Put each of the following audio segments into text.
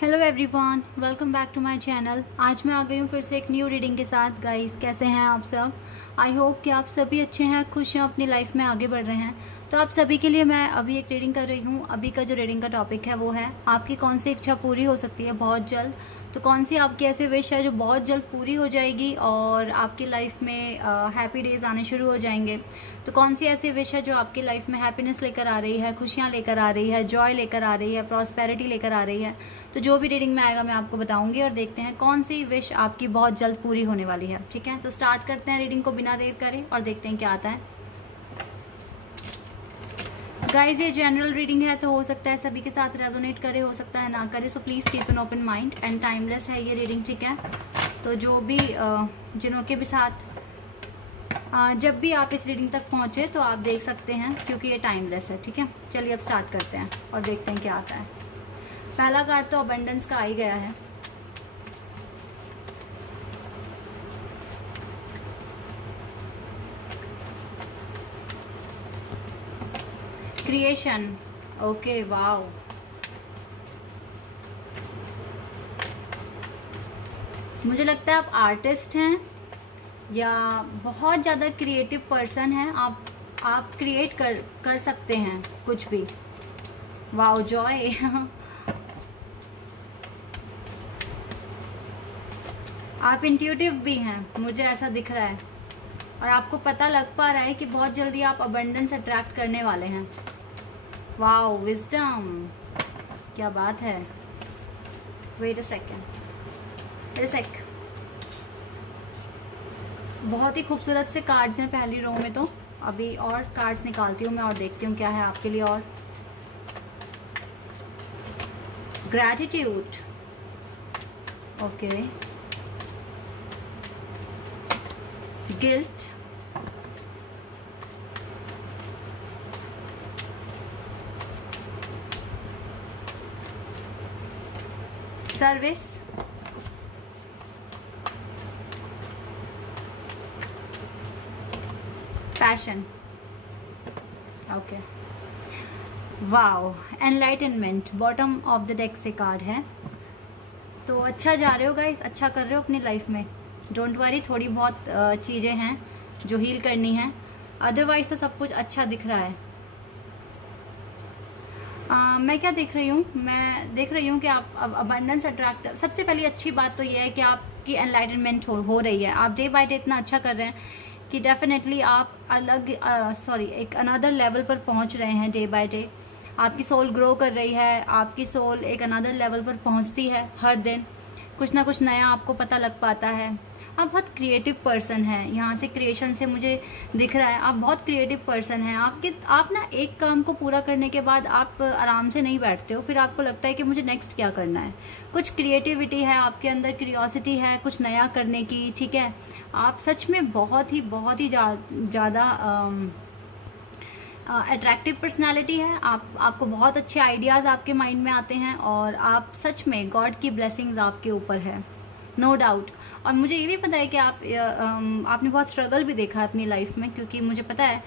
Hello everyone, welcome back to my channel. आज मैं आ गई हूँ फिर से एक न्यू रीडिंग के साथ। गाइस, कैसे हैं आप सब? आई होप कि आप सभी अच्छे हैं, खुश हैं, अपनी लाइफ में आगे बढ़ रहे हैं। तो आप सभी के लिए मैं अभी एक रीडिंग कर रही हूँ। अभी का जो रीडिंग का टॉपिक है वो है आपकी कौन सी इच्छा पूरी हो सकती है बहुत जल्द। तो कौन सी आपकी ऐसी विश है जो बहुत जल्द पूरी हो जाएगी और आपकी लाइफ में हैप्पी डेज आने शुरू हो जाएंगे। तो कौन सी ऐसी विश है जो आपकी लाइफ में हैप्पीनेस लेकर आ रही है, खुशियाँ लेकर आ रही है, जॉय लेकर आ रही है, प्रॉस्पेरिटी लेकर आ रही है। तो जो भी रीडिंग में आएगा मैं आपको बताऊंगी और देखते हैं कौन सी विश आपकी बहुत जल्द पूरी होने वाली है। ठीक है, तो स्टार्ट करते हैं रीडिंग को बिना देर करे और देखते हैं क्या आता है। गाइज, ये जनरल रीडिंग है तो हो सकता है सभी के साथ रेजोनेट करे, हो सकता है ना करे। So please keep an open mind and timeless है ये रीडिंग। ठीक है, तो जो भी जिनों के भी साथ जब भी आप इस रीडिंग तक पहुंचे तो आप देख सकते हैं क्योंकि ये टाइमलेस है। ठीक है, चलिए अब स्टार्ट करते हैं और देखते हैं क्या आता है। पहला कार्ड तो अबंडेंस का आ ही गया है। Creation, okay, wow. मुझे लगता है आप आर्टिस्ट हैं या बहुत ज़्यादा क्रिएटिव पर्सन हैं। आप क्रिएट कर सकते हैं कुछ भी। Wow, Joy. आप इंट्यूटिव भी हैं, मुझे ऐसा दिख रहा है। और आपको पता लग पा रहा है कि बहुत जल्दी आप अबंडेंस अट्रैक्ट करने वाले हैं। वाओ, विजडम, क्या बात है। वेट अ सेक। बहुत ही खूबसूरत से कार्ड्स हैं पहली रो में। तो अभी और कार्ड्स निकालती हूँ मैं और देखती हूँ क्या है आपके लिए। और gratitude, okay, guilt, service, passion, okay, wow, enlightenment. Bottom of the deck से कार्ड है। तो अच्छा जा रहे हो गाइस, अच्छा कर रहे हो अपनी लाइफ में। डोंट वरी, थोड़ी बहुत चीज़ें हैं जो हील करनी है, अदरवाइज तो सब कुछ अच्छा दिख रहा है। मैं क्या देख रही हूँ? मैं देख रही हूँ कि आप अबंडेंस अट्रैक्ट। सबसे पहली अच्छी बात तो ये है कि आपकी एनलाइटनमेंट हो रही है। आप डे बाय डे इतना अच्छा कर रहे हैं कि डेफिनेटली आप एक अनदर लेवल पर पहुँच रहे हैं। डे बाय डे आपकी सोल ग्रो कर रही है, आपकी सोल एक अनदर लेवल पर पहुँचती है। हर दिन कुछ ना कुछ नया आपको पता लग पाता है। आप बहुत क्रिएटिव पर्सन हैं, यहाँ से क्रिएशन से मुझे दिख रहा है आप बहुत क्रिएटिव पर्सन हैं। आप ना एक काम को पूरा करने के बाद आप आराम से नहीं बैठते हो, फिर आपको लगता है कि मुझे नेक्स्ट क्या करना है। कुछ क्रिएटिविटी है आपके अंदर, क्यूरियोसिटी है कुछ नया करने की। ठीक है, आप सच में बहुत ही ज़्यादा अट्रैक्टिव पर्सनालिटी है। आपको बहुत अच्छे आइडियाज़ आपके माइंड में आते हैं और आप सच में गॉड की ब्लेसिंग्स आपके ऊपर है, नो डाउट। और मुझे ये भी पता है कि आपने बहुत स्ट्रगल भी देखा है अपनी लाइफ में, क्योंकि मुझे पता है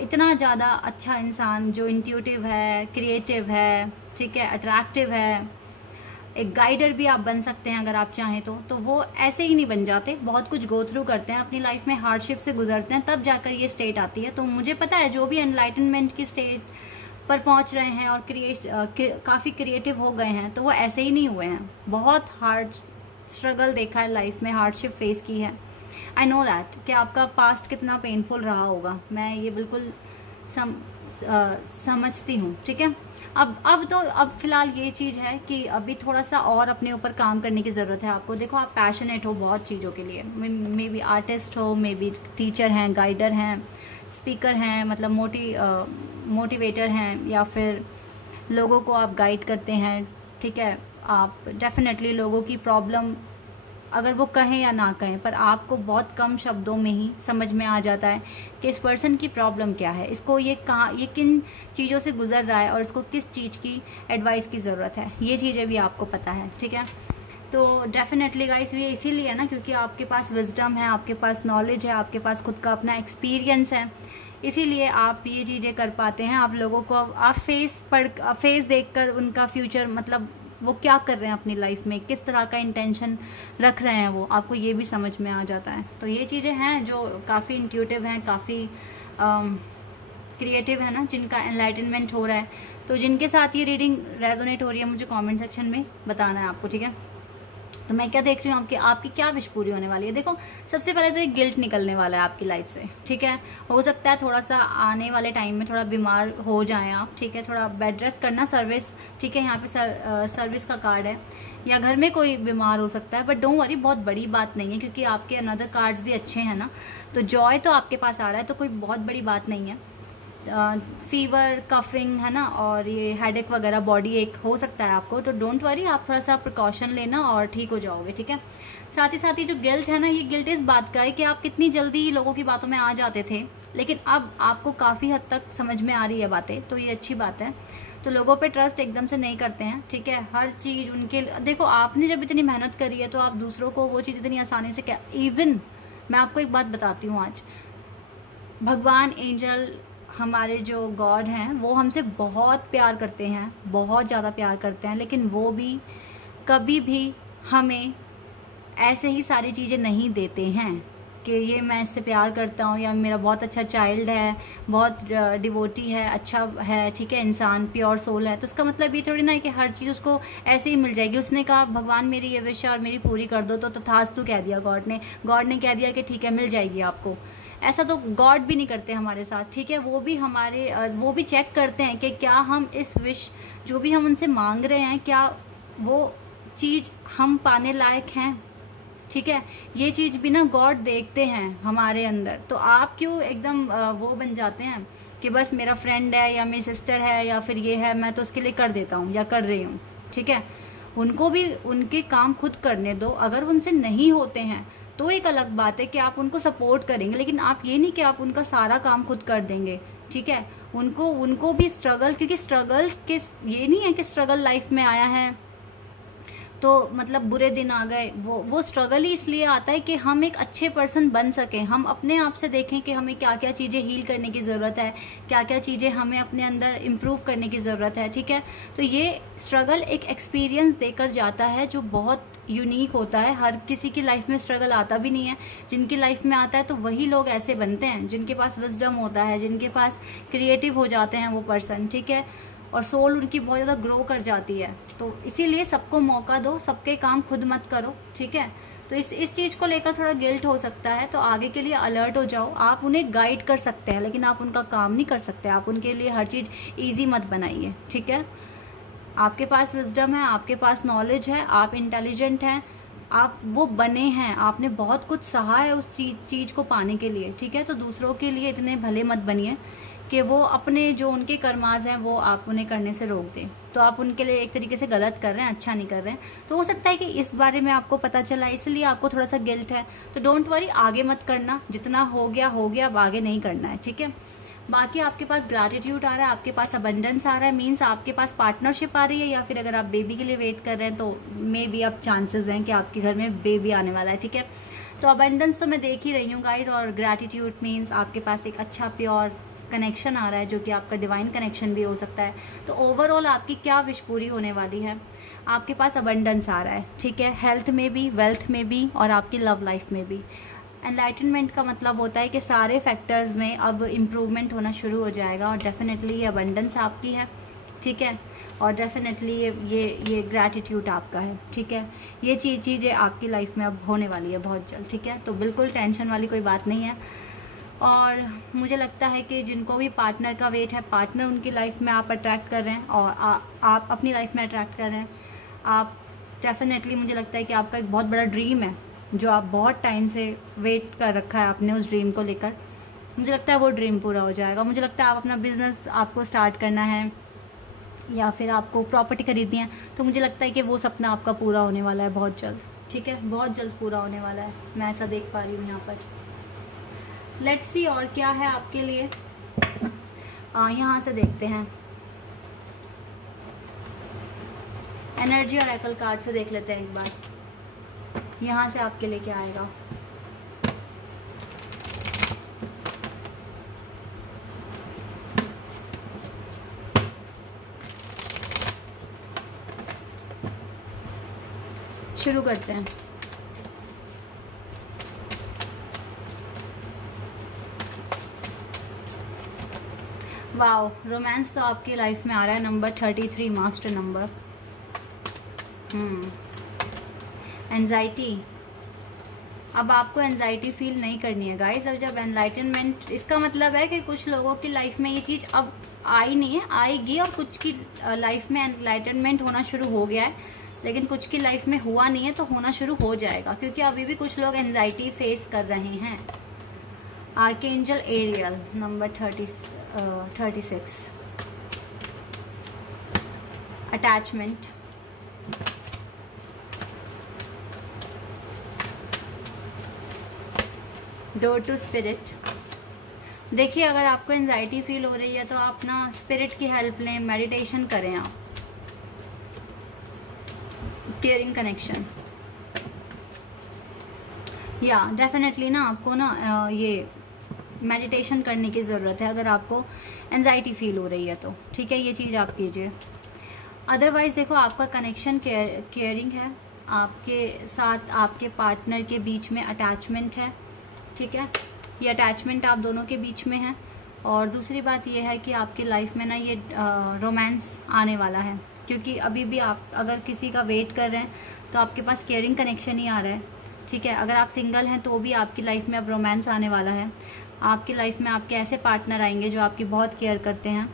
इतना ज़्यादा अच्छा इंसान जो इंट्यूटिव है, क्रिएटिव है, ठीक है, अट्रैक्टिव है, एक गाइडर भी आप बन सकते हैं अगर आप चाहें तो वो ऐसे ही नहीं बन जाते। बहुत कुछ गो थ्रू करते हैं अपनी लाइफ में, हार्डशिप से गुजरते हैं, तब जाकर ये स्टेट आती है। तो मुझे पता है जो भी एनलाइटनमेंट की स्टेट पर पहुंच रहे हैं और काफ़ी क्रिएटिव हो गए हैं तो वो ऐसे ही नहीं हुए हैं। बहुत हार्ड स्ट्रगल देखा है लाइफ में, हार्डशिप फेस की है। आई नो दैट कि आपका पास्ट कितना पेनफुल रहा होगा, मैं ये बिल्कुल समझती हूँ। ठीक है, अब फिलहाल ये चीज़ है कि अभी थोड़ा सा और अपने ऊपर काम करने की ज़रूरत है आपको। देखो, आप पैशनेट हो बहुत चीज़ों के लिए, मे बी आर्टिस्ट हो, मे बी टीचर हैं, गाइडर हैं, स्पीकर हैं, मतलब मोटिवेटर हैं, या फिर लोगों को आप गाइड करते हैं। ठीक है, आप डेफिनेटली लोगों की प्रॉब्लम अगर वो कहें या ना कहें, पर आपको बहुत कम शब्दों में ही समझ में आ जाता है कि इस पर्सन की प्रॉब्लम क्या है, इसको ये किन चीज़ों से गुजर रहा है और इसको किस चीज़ की एडवाइस की ज़रूरत है। ये चीज़ें भी आपको पता है। ठीक है, तो डेफिनेटली गाइस ये इसीलिए है ना क्योंकि आपके पास विजडम है, आपके पास नॉलेज है, आपके पास खुद का अपना एक्सपीरियंस है, इसीलिए आप ये चीज़ें कर पाते हैं। आप लोगों को आप फेस देखकर उनका फ्यूचर मतलब वो क्या कर रहे हैं अपनी लाइफ में, किस तरह का इंटेंशन रख रहे हैं, वो आपको ये भी समझ में आ जाता है। तो ये चीज़ें हैं जो काफ़ी इंट्यूटिव हैं, काफ़ी क्रिएटिव है ना, जिनका एनलाइटनमेंट हो रहा है। तो जिनके साथ ये रीडिंग रेजोनेट हो रही है मुझे कमेंट सेक्शन में बताना है आपको, ठीक है। तो मैं क्या देख रही हूँ आपकी क्या विश पूरी होने वाली है। देखो सबसे पहले तो एक गिल्ट निकलने वाला है आपकी लाइफ से, ठीक है। हो सकता है थोड़ा सा आने वाले टाइम में थोड़ा बीमार हो जाएं आप, ठीक है, थोड़ा बेड रेस्ट करना, सर्विस, ठीक है, यहाँ पे सर्विस का कार्ड है, या घर में कोई बीमार हो सकता है, बट डोंट वरी, बहुत बड़ी बात नहीं है क्योंकि आपके अनदर कार्ड्स भी अच्छे हैं ना। तो जॉय तो आपके पास आ रहा है, तो कोई बहुत बड़ी बात नहीं है। फीवर, कफिंग है ना, और ये हेडेक वगैरह, बॉडी एक हो सकता है आपको, तो डोंट वरी, आप थोड़ा सा प्रिकॉशन लेना और ठीक हो जाओगे, ठीक है। साथ ही जो गिल्ट है ना, ये गिल्ट इस बात का है कि आप कितनी जल्दी लोगों की बातों में आ जाते थे, लेकिन अब आपको काफ़ी हद तक समझ में आ रही है बातें, तो ये अच्छी बात है। तो लोगों पे ट्रस्ट एकदम से नहीं करते हैं, ठीक है। हर चीज़ उनके, देखो आपने जब इतनी मेहनत करी है तो आप दूसरों को वो चीज़ इतनी आसानी से, क्या, इवन मैं आपको एक बात बताती हूँ, आज भगवान, एंजल, हमारे जो गॉड हैं वो हमसे बहुत प्यार करते हैं, बहुत ज़्यादा प्यार करते हैं, लेकिन वो भी कभी भी हमें ऐसे ही सारी चीज़ें नहीं देते हैं कि ये मैं इससे प्यार करता हूँ या मेरा बहुत अच्छा चाइल्ड है, बहुत डिवोटी है, अच्छा है, ठीक है, इंसान, प्योर सोल है, तो उसका मतलब ये थोड़ी ना है कि हर चीज़ उसको ऐसे ही मिल जाएगी। उसने कहा भगवान मेरी ये विश है और मेरी पूरी कर दो, तो तथास्तु कह दिया गॉड ने कह दिया कि ठीक है मिल जाएगी आपको। ऐसा तो गॉड भी नहीं करते हमारे साथ, ठीक है। वो भी चेक करते हैं कि क्या हम इस विश, जो भी हम उनसे मांग रहे हैं, क्या वो चीज़ हम पाने लायक हैं, ठीक है। ये चीज़ भी ना गॉड देखते हैं हमारे अंदर। तो आप क्यों एकदम वो बन जाते हैं कि बस मेरा फ्रेंड है या मेरी सिस्टर है या फिर ये है, मैं तो उसके लिए कर देता हूँ या कर रही हूँ, ठीक है। उनको भी उनके काम खुद करने दो। अगर उनसे नहीं होते हैं तो एक अलग बात है कि आप उनको सपोर्ट करेंगे, लेकिन आप ये नहीं कि आप उनका सारा काम खुद कर देंगे, ठीक है। उनको भी स्ट्रगल, क्योंकि स्ट्रगल के, ये नहीं है कि स्ट्रगल लाइफ में आया है तो मतलब बुरे दिन आ गए, वो स्ट्रगल ही इसलिए आता है कि हम एक अच्छे पर्सन बन सकें। हम अपने आप से देखें कि हमें क्या क्या चीज़ें हील करने की ज़रूरत है, क्या क्या चीज़ें हमें अपने अंदर इम्प्रूव करने की ज़रूरत है, ठीक है। तो ये स्ट्रगल एक एक्सपीरियंस देकर जाता है जो बहुत यूनिक होता है। हर किसी की लाइफ में स्ट्रगल आता भी नहीं है, जिनकी लाइफ में आता है तो वही लोग ऐसे बनते हैं जिनके पास विजडम होता है, जिनके पास क्रिएटिव हो जाते हैं वो पर्सन, ठीक है, और सोल उनकी बहुत ज़्यादा ग्रो कर जाती है। तो इसीलिए सबको मौका दो, सबके काम खुद मत करो, ठीक है। तो इस चीज़ को लेकर थोड़ा गिल्ट हो सकता है, तो आगे के लिए अलर्ट हो जाओ। आप उन्हें गाइड कर सकते हैं लेकिन आप उनका काम नहीं कर सकते। आप उनके लिए हर चीज़ ईजी मत बनाइए, ठीक है। आपके पास विजडम है, आपके पास नॉलेज है, आप इंटेलिजेंट हैं, आप वो बने हैं, आपने बहुत कुछ सहा है उस चीज़ को पाने के लिए, ठीक है। तो दूसरों के लिए इतने भले मत बनिए कि वो अपने जो उनके कर्माज हैं वो आप उन्हें करने से रोक दें। तो आप उनके लिए एक तरीके से गलत कर रहे हैं, अच्छा नहीं कर रहे हैं। तो हो सकता है कि इस बारे में आपको पता चला, इसलिए आपको थोड़ा सा गिल्ट है। तो डोंट वरी, आगे मत करना, जितना हो गया, अब आगे नहीं करना है, ठीक है। बाकी आपके पास ग्रैटिट्यूड आ रहा है, आपके पास अबंडेंस आ रहा है, मीन्स आपके पास पार्टनरशिप आ रही है, या फिर अगर आप बेबी के लिए वेट कर रहे हैं तो मे बी अब चांसेस हैं कि आपके घर में बेबी आने वाला है, ठीक है। तो अबंडेंस तो मैं देख ही रही हूँ गाइज, और ग्रैटिट्यूड मीन्स आपके पास एक अच्छा प्योर कनेक्शन आ रहा है जो कि आपका डिवाइन कनेक्शन भी हो सकता है। तो ओवरऑल आपकी क्या विश पूरी होने वाली है, आपके पास अबंडेंस आ रहा है, ठीक है, हेल्थ में भी, वेल्थ में भी, और आपकी लव लाइफ में भी। एनलाइटनमेंट का मतलब होता है कि सारे फैक्टर्स में अब इम्प्रूवमेंट होना शुरू हो जाएगा, और डेफिनेटली ये अबंडेंस आपकी है, ठीक है, और डेफिनेटली ये ग्रैटिट्यूड आपका है, ठीक है। ये चीज़ें आपकी लाइफ में अब होने वाली है बहुत जल्द, ठीक है। तो बिल्कुल टेंशन वाली कोई बात नहीं है। और मुझे लगता है कि जिनको भी पार्टनर का वेट है, पार्टनर उनकी लाइफ में आप अट्रैक्ट कर रहे हैं, और आप अपनी लाइफ में अट्रैक्ट कर रहे हैं। आप डेफिनेटली, मुझे लगता है कि आपका एक बहुत बड़ा ड्रीम है जो आप बहुत टाइम से वेट कर रखा है आपने उस ड्रीम को लेकर। मुझे लगता है वो ड्रीम पूरा हो जाएगा। मुझे लगता है आप अपना बिजनेस आपको स्टार्ट करना है, या फिर आपको प्रॉपर्टी खरीदनी है, तो मुझे लगता है कि वो सपना आपका पूरा होने वाला है बहुत जल्द, ठीक है, बहुत जल्द पूरा होने वाला है। मैं ऐसा देख पा रही हूँ यहाँ पर। लेट्स सी और क्या है आपके लिए। यहाँ से देखते हैं, एनर्जी और एकल कार्ड से देख लेते हैं एक बार, यहाँ से आपके लिए क्या आएगा। शुरू करते हैं। वाओ, रोमांस तो आपकी लाइफ में आ रहा है नंबर 33, मास्टर नंबर। एंजाइटी, अब आपको एंजाइटी फील नहीं करनी है गाइस। अब जब एनलाइटनमेंट, इसका मतलब है कि कुछ लोगों की लाइफ में ये चीज़ अब आई नहीं है, आएगी, और कुछ की लाइफ में एनलाइटनमेंट होना शुरू हो गया है, लेकिन कुछ की लाइफ में हुआ नहीं है, तो होना शुरू हो जाएगा, क्योंकि अभी भी कुछ लोग एंजाइटी फेस कर रहे हैं। Archangel Ariel number 36। Attachment, door to spirit. देखिए, अगर आपको एंजाइटी फील हो रही है तो आप ना स्पिरिट की हेल्प लें, मेडिटेशन करें आप। केयरिंग कनेक्शन, या डेफिनेटली ना आपको ना ये मेडिटेशन करने की ज़रूरत है अगर आपको एंजाइटी फील हो रही है तो, ठीक है, ये चीज़ आप कीजिए। अदरवाइज़ देखो, आपका कनेक्शन केयरिंग है, आपके साथ आपके पार्टनर के बीच में अटैचमेंट है, ठीक है, ये अटैचमेंट आप दोनों के बीच में है। और दूसरी बात ये है कि आपकी लाइफ में ना ये रोमांस आने वाला है, क्योंकि अभी भी आप अगर किसी का वेट कर रहे हैं तो आपके पास केयरिंग कनेक्शन ही आ रहा है, ठीक है। अगर आप सिंगल हैं तो भी आपकी लाइफ में अब रोमांस आने वाला है। आपकी लाइफ में आपके ऐसे पार्टनर आएंगे जो आपकी बहुत केयर करते हैं,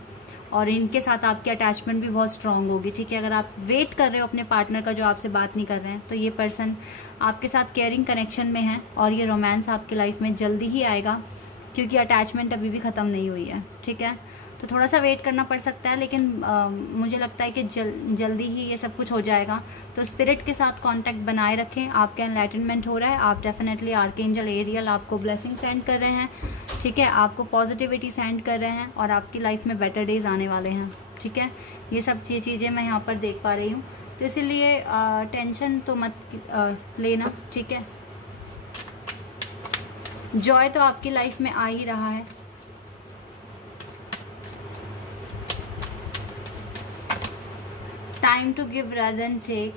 और इनके साथ आपकी अटैचमेंट भी बहुत स्ट्रांग होगी, ठीक है। अगर आप वेट कर रहे हो अपने पार्टनर का जो आपसे बात नहीं कर रहे हैं, तो ये पर्सन आपके साथ केयरिंग कनेक्शन में है, और ये रोमांस आपकी लाइफ में जल्दी ही आएगा, क्योंकि अटैचमेंट अभी भी ख़त्म नहीं हुई है, ठीक है। तो थोड़ा सा वेट करना पड़ सकता है, लेकिन मुझे लगता है कि जल्दी ही ये सब कुछ हो जाएगा। तो स्पिरिट के साथ कांटेक्ट बनाए रखें, आपका एनलाइटनमेंट हो रहा है, आप डेफिनेटली आर्कएंजल एरियल आपको ब्लेसिंग सेंड कर रहे हैं, ठीक है, आपको पॉजिटिविटी सेंड कर रहे हैं, और आपकी लाइफ में बेटर डेज आने वाले हैं, ठीक है। ये सब चीज़ें मैं यहाँ पर देख पा रही हूँ, तो इसीलिए टेंशन तो मत लेना, ठीक है। जॉय तो आपकी लाइफ में आ ही रहा है। Time to give rather than take,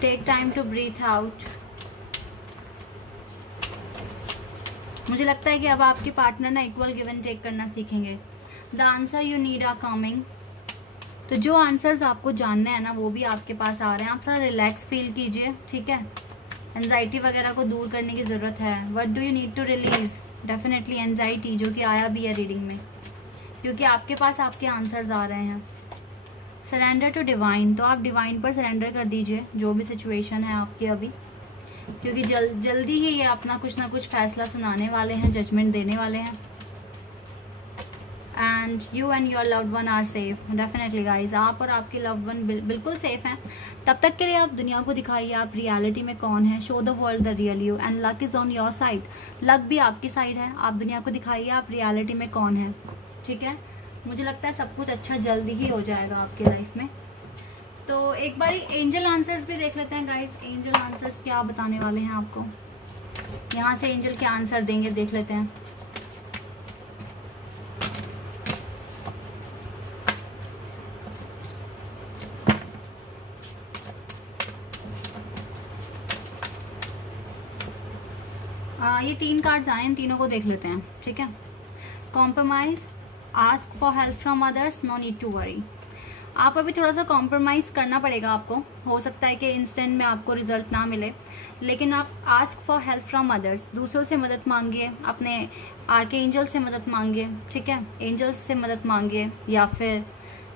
take time to breathe out। मुझे लगता है कि अब आपके पार्टनर ना इक्वल गिव एंड टेक करना सीखेंगे। The answer you need are coming, तो जो आंसर्स आपको जानने हैं ना वो भी आपके पास आ रहे हैं। आप थोड़ा रिलैक्स फील कीजिए, ठीक है। एंजाइटी वगैरह को दूर करने की ज़रूरत है। What do you need to release? Definitely anxiety, जो कि आया भी है रीडिंग में, क्योंकि आपके पास आपके आंसर्स आ रहे हैं। सरेंडर टू डिवाइन, तो आप डिवाइन पर सरेंडर कर दीजिए जो भी सिचुएशन है आपकी अभी, क्योंकि जल्दी ही ये अपना कुछ ना कुछ फैसला सुनाने वाले हैं, जजमेंट देने वाले हैं। And you and your loved one are safe. Definitely guys, आप और आपके लव्ड वन बिल्कुल सेफ हैं। तब तक के लिए आप दुनिया को दिखाइए आप रियलिटी में कौन है। Show the world the real you, and luck is on your side. Luck भी आपकी साइड है। आप दुनिया को दिखाइए आप रियलिटी में कौन है, ठीक है। मुझे लगता है सब कुछ अच्छा जल्दी ही हो जाएगा आपकी लाइफ में। तो एक बार एंजल आंसर्स भी देख लेते हैं गाइस। एंजल आंसर्स क्या बताने वाले हैं आपको, यहाँ से एंजल क्या आंसर देंगे देख लेते हैं। ये 3 कार्ड्स आए, इन तीनों को देख लेते हैं, ठीक है। Compromise, ask for help from others, no need to worry. आप अभी थोड़ा सा कॉम्प्रोमाइज़ करना पड़ेगा आपको। हो सकता है कि इंस्टेंट में आपको रिजल्ट ना मिले, लेकिन आप ask for help from others, दूसरों से मदद मांगिए, अपने आर्कएंजल से मदद मांगिए, ठीक है, एंजल्स से मदद मांगिए, या फिर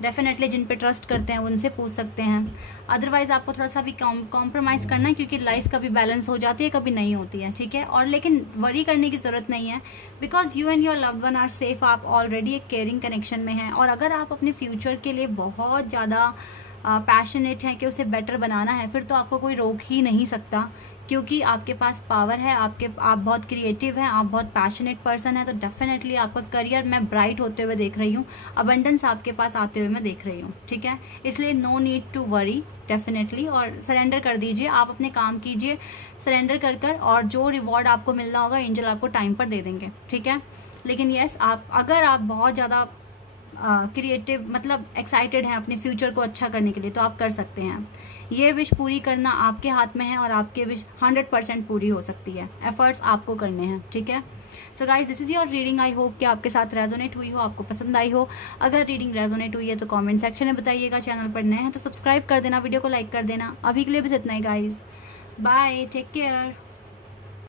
डेफिनेटली जिन पे ट्रस्ट करते हैं उनसे पूछ सकते हैं। अदरवाइज आपको थोड़ा सा भी कॉम्प्रोमाइज़ करना है, क्योंकि लाइफ कभी बैलेंस हो जाती है, कभी नहीं होती है, ठीक है। और लेकिन वरी करने की ज़रूरत नहीं है, because you and your loved one are safe. आप ऑलरेडी एक केयरिंग कनेक्शन में हैं, और अगर आप अपने फ्यूचर के लिए बहुत ज़्यादा पैशनेट हैं कि उसे बेटर बनाना है, फिर तो आपको कोई रोक ही नहीं सकता, क्योंकि आपके पास पावर है, आप बहुत क्रिएटिव हैं, आप बहुत पैशनेट पर्सन है। तो डेफिनेटली आपका करियर मैं ब्राइट होते हुए देख रही हूँ, अबंडेंस आपके पास आते हुए मैं देख रही हूँ, ठीक है। इसलिए no need to worry definitely, और सरेंडर कर दीजिए, आप अपने काम कीजिए सरेंडर कर और जो रिवॉर्ड आपको मिलना होगा एंजल आपको टाइम पर दे देंगे, ठीक है। लेकिन यस, अगर आप बहुत ज़्यादा क्रिएटिव मतलब एक्साइटेड हैं अपने फ्यूचर को अच्छा करने के लिए, तो आप कर सकते हैं। ये विश पूरी करना आपके हाथ में है और आपके विश 100% पूरी हो सकती है। एफर्ट्स आपको करने हैं, ठीक है। So guys, this is your reading. I hope कि आपके साथ रेजोनेट हुई हो, आपको पसंद आई हो। अगर रीडिंग रेजोनेट हुई है तो कमेंट सेक्शन में बताइएगा। चैनल पर नए हैं तो सब्सक्राइब कर देना, वीडियो को लाइक कर देना। अभी के लिए बस इतना ही गाइज, बाय, टेक केयर।